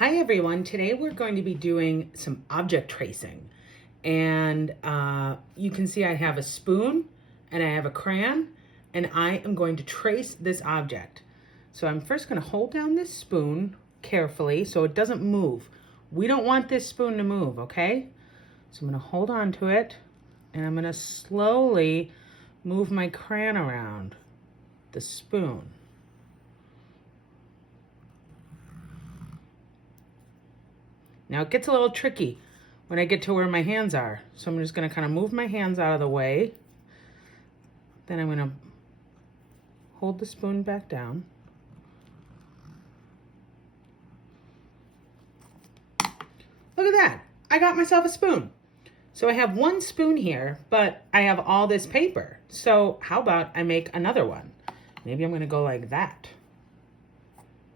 Hi everyone, today we're going to be doing some object tracing. And you can see I have a spoon and I have a crayon and I am going to trace this object. So I'm first going to hold down this spoon carefully so it doesn't move. We don't want this spoon to move, okay? So I'm going to hold on to it and I'm going to slowly move my crayon around the spoon. Now it gets a little tricky when I get to where my hands are. So I'm just gonna kind of move my hands out of the way. Then I'm gonna hold the spoon back down. Look at that, I got myself a spoon. So I have one spoon here, but I have all this paper. So how about I make another one? Maybe I'm gonna go like that.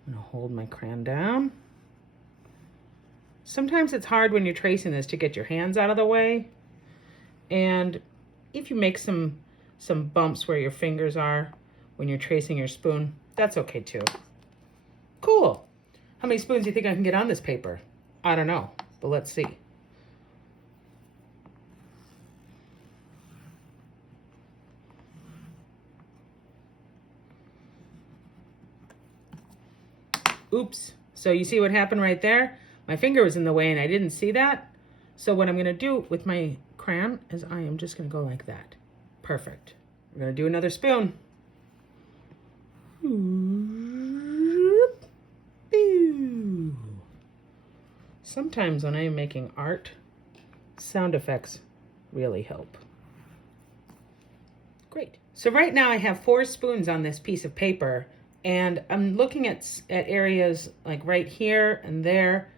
I'm gonna hold my crayon down. Sometimes it's hard when you're tracing this to get your hands out of the way. And if you make some bumps where your fingers are when you're tracing your spoon, that's okay too. Cool. How many spoons do you think I can get on this paper? I don't know, but let's see. Oops. So you see what happened right there? My finger was in the way and I didn't see that. So what I'm gonna do with my crayon is I am just gonna go like that. Perfect. We're gonna do another spoon. Sometimes when I am making art, sound effects really help. Great. So right now I have 4 spoons on this piece of paper and I'm looking at areas like right here and there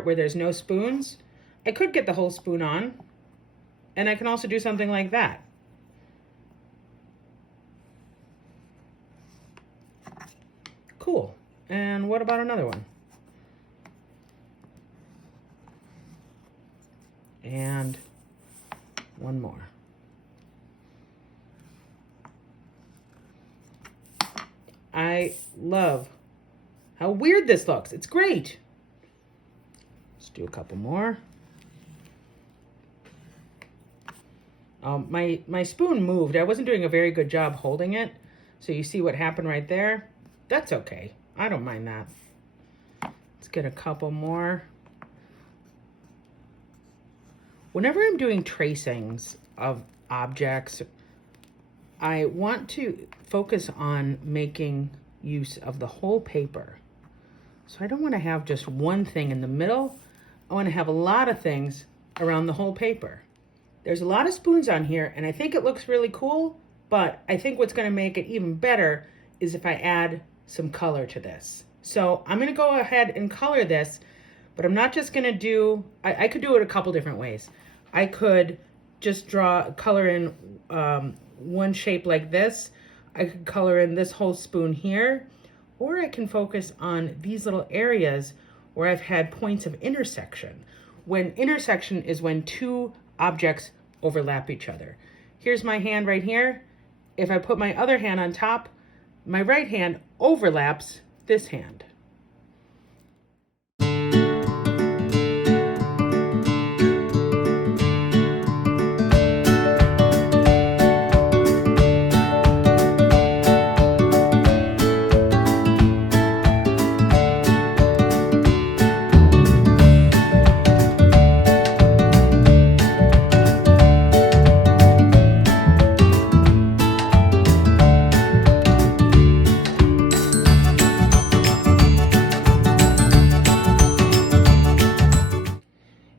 where there's no spoons. I could get the whole spoon on, and I can also do something like that. Cool. And what about another one? And one more. I love how weird this looks. It's great. Let's do a couple more. My spoon moved. I wasn't doing a very good job holding it. So you see what happened right there? That's okay. I don't mind that. Let's get a couple more. Whenever I'm doing tracings of objects, I want to focus on making use of the whole paper. So I don't want to have just one thing in the middle. I want to have a lot of things around the whole paper. There's a lot of spoons on here and I think it looks really cool, but I think what's going to make it even better is if I add some color to this. So I'm going to go ahead and color this, but I'm not just going to do, I could do it a couple different ways. I could just draw color in one shape like this. I could color in this whole spoon here, or I can focus on these little areas where I've had points of intersection. When intersection is when 2 objects overlap each other. Here's my hand right here. If I put my other hand on top, my right hand overlaps this hand.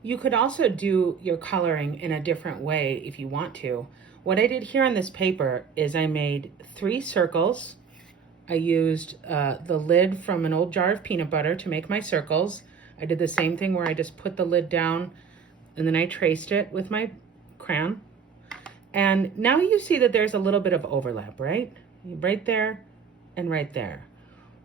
You could also do your coloring in a different way if you want to. What I did here on this paper is I made 3 circles. I used the lid from an old jar of peanut butter to make my circles. I did the same thing where I just put the lid down and then I traced it with my crayon. And now you see that there's a little bit of overlap, right? Right there and right there.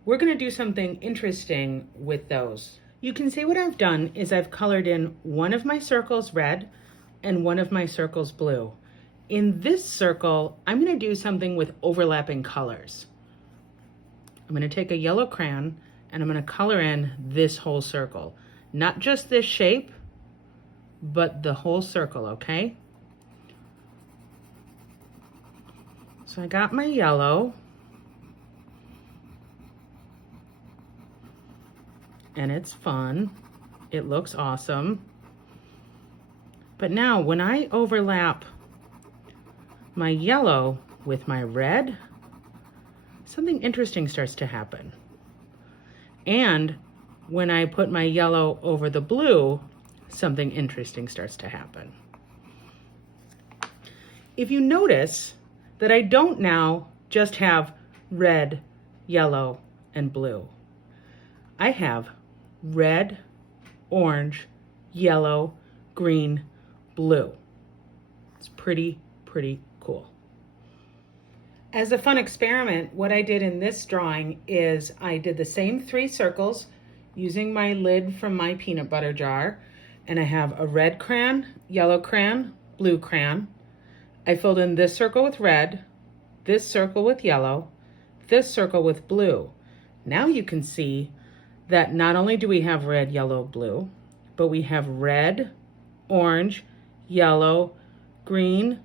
We're gonna do something interesting with those. You can see what I've done is I've colored in one of my circles red and one of my circles blue. In this circle, I'm gonna do something with overlapping colors. I'm gonna take a yellow crayon and I'm going to color in this whole circle. Not just this shape, but the whole circle, okay? So I got my yellow. And it's fun. It looks awesome. But now when I overlap my yellow with my red, something interesting starts to happen. And when I put my yellow over the blue, something interesting starts to happen. If you notice that I don't now just have red, yellow, and blue. I have red, orange, yellow, green, blue. It's pretty cool. As a fun experiment, what I did in this drawing is I did the same 3 circles using my lid from my peanut butter jar, and I have a red crayon, yellow crayon, blue crayon. I filled in this circle with red, this circle with yellow, this circle with blue. Now you can see that not only do we have red, yellow, blue, but we have red, orange, yellow, green,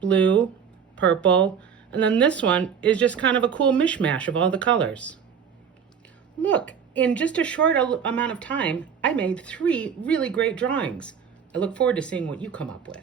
blue, purple, and then this one is just kind of a cool mishmash of all the colors. Look, in just a short amount of time, I made 3 really great drawings. I look forward to seeing what you come up with.